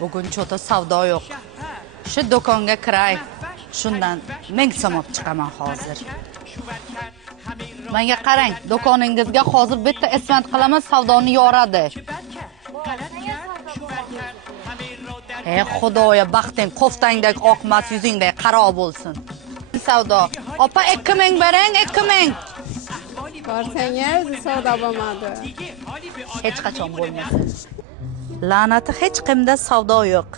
Bugun cho'ta savdo yo'q. Shu do'konga kiray. Shundan ming so'm olib chiqaman hozir. Menga qarang, do'koningizga hozir bitta isment qilaman, savdoni yoradi. Ey xudoya, baxting qoftangdek oqmas, yuzingdek qaro bo'lsin. Savdo. Opa 2000 bering, 2000. Borsang-a, o'zi savdo bo'lmadi. Hech qachon bo'lmasin. La'nati hech kimda savdo yo'q.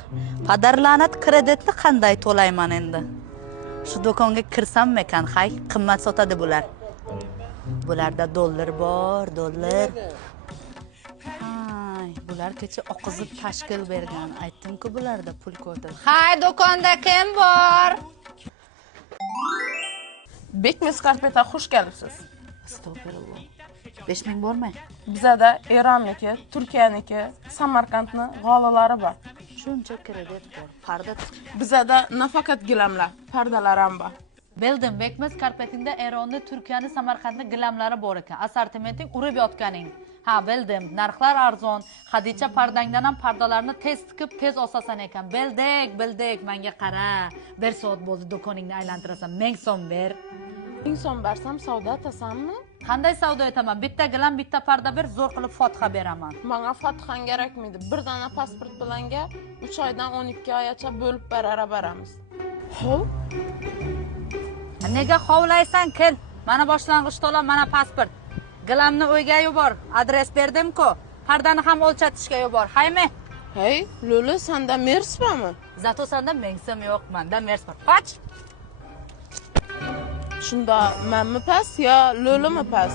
Padar la'nat kreditni qanday to'layman endi? Shu do'konga kirsam ekan, hay, qimmat sotadi bular. Bularda dollar bor, dollar. Hay, bular kecha oqizib tashkil bergan. Aytdim-ku, bularda pul ko'rdi. Hay, do'konda kim bor? Bekmes karpeta xush kelibsiz. Astagfirulloh. 5000 bormi? Bizada Eronniki, Turkiyaniki, Samarqandni g'olalari bor. Shuncha kredit bor. Parda. Bizada nafaqat gilamlar, pardalar ham bor. Bildim, Bekmes karpetingda Eronni, Turkiyani, Samarqandni gilamlari bor ekan. Assortimenting urib yotganing. Ha, bildim. Narxlar arzon. Xadicha pardangdan ham pardalarni tez tikib, tez osasan ekan. Bildik. Menga qara. 1 soat bo'ldi do'koningni aylantirasan. 1000 so'm ber. 1000 so'm bersam savdo etasanmi? Qanday savdo etaman? Bitta gilam, bitta parda ber, zo'r qilib fotiha beraman. Menga fotihan kerakmaydi. Bir dona pasport bilanga 3 oydan 12 oygacha bo'lib beramiz. Xo'p. Nega hovlaysan? Kel. Mana boshlang'ich to'lov, mana pasport. Gilamni uyga yubor. Adres berdim-ku. Pardani ham o'lchatishga yubor. Haymi? Hey, Lulu, senda mers bormi? Zato senda 1000 so'm yo'q, menda mers bor. Qoch. Shunda menmi pas yo Lulu'mi pas?